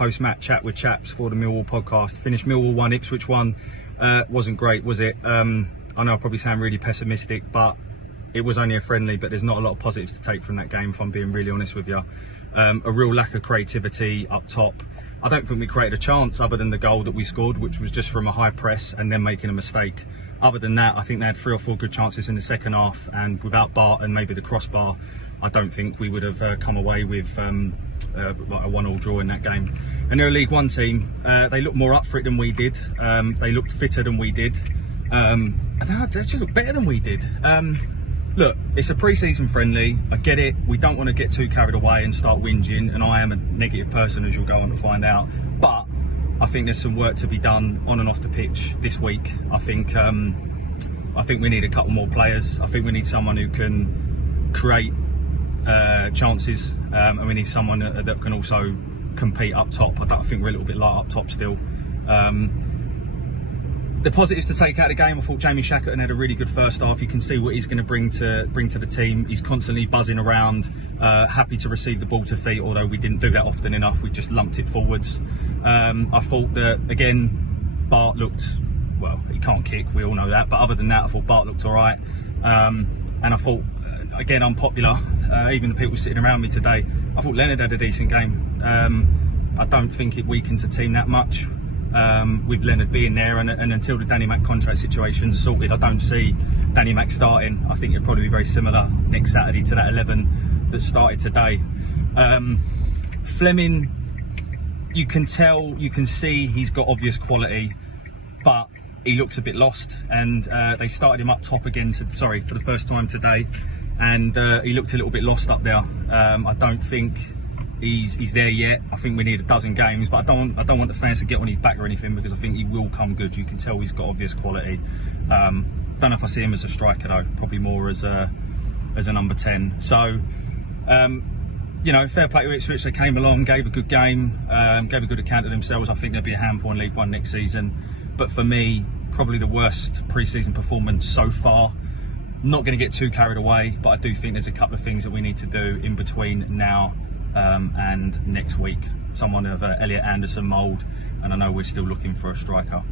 post-match chat with Chapps for the Millwall podcast. Finished Millwall 1, Ipswich 1. Wasn't great, was it? I know I probably sound really pessimistic, but it was only a friendly, but there's not a lot of positives to take from that game, if I'm being really honest with you. A real lack of creativity up top. I don't think we created a chance other than the goal that we scored, which was just from a high press and then making a mistake. Other than that, I think they had 3 or 4 good chances in the second half, and without Bart and maybe the crossbar, I don't think we would have come away with a 1-1 draw in that game. And they're a League One team. They looked more up for it than we did. They looked fitter than we did. They just looked better than we did. Look, it's a pre-season friendly. I get it. We don't want to get too carried away and start whinging, and I am a negative person, as you'll go on to find out. But I think there's some work to be done on and off the pitch this week. I think we need a couple more players. I think we need someone who can create chances, and we need someone that can also compete up top. I think we're a little bit light up top still. The positives to take out of the game, I thought Jamie Shackleton had a really good first half. You can see what he's going to bring to the team. He's constantly buzzing around, happy to receive the ball to feet, although we didn't do that often enough. We just lumped it forwards. I thought that, again, Bart looked, well, he can't kick, we all know that, but other than that, I thought Bart looked all right. And I thought, again, unpopular, even the people sitting around me today, I thought Leonard had a decent game. I don't think it weakens the team that much. With Leonard being there, and until the Danny Mac contract situation is sorted, I don't see Danny Mac starting. I think it'll probably be very similar next Saturday to that 11 that started today. Fleming, you can see he's got obvious quality, but he looks a bit lost, and they started him up top again for the first time today, and he looked a little bit lost up there. I don't think he's there yet. I think we need a dozen games, but I don't want the fans to get on his back or anything, because I think he will come good. You can tell he's got obvious quality. Don't know if I see him as a striker though, probably more as a number 10. So you know, fair play to Ipswich. They came along, gave a good game, gave a good account of themselves. I think they'll be a handful in League One next season. But for me, probably the worst pre-season performance so far. Not going to get too carried away, but I do think there's a couple of things that we need to do in between now and next week. Someone of Elliot Anderson mould, and I know we're still looking for a striker.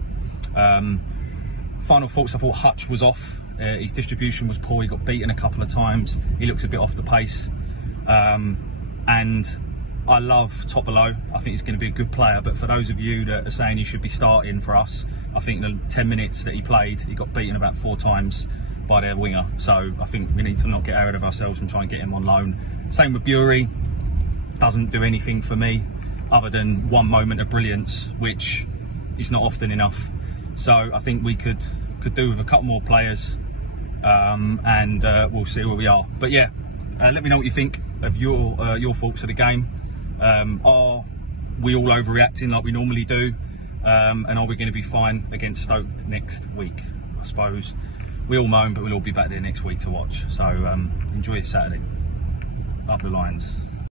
Final thoughts, I thought Hutch was off. His distribution was poor. He got beaten a couple of times. He looks a bit off the pace. And I love Topolo. I think he's going to be a good player, but for those of you that are saying he should be starting for us, I think the 10 minutes that he played, he got beaten about 4 times by their winger. So I think we need to not get out of ourselves and try and get him on loan. Same with Bury. Doesn't do anything for me other than one moment of brilliance, which is not often enough. So I think we could do with a couple more players, and we'll see where we are. But yeah, let me know what you think of your thoughts of the game. Are we all overreacting like we normally do, and are we going to be fine against Stoke next week? I suppose we all moan, but we'll all be back there next week to watch. So enjoy it Saturday. Up the Lions.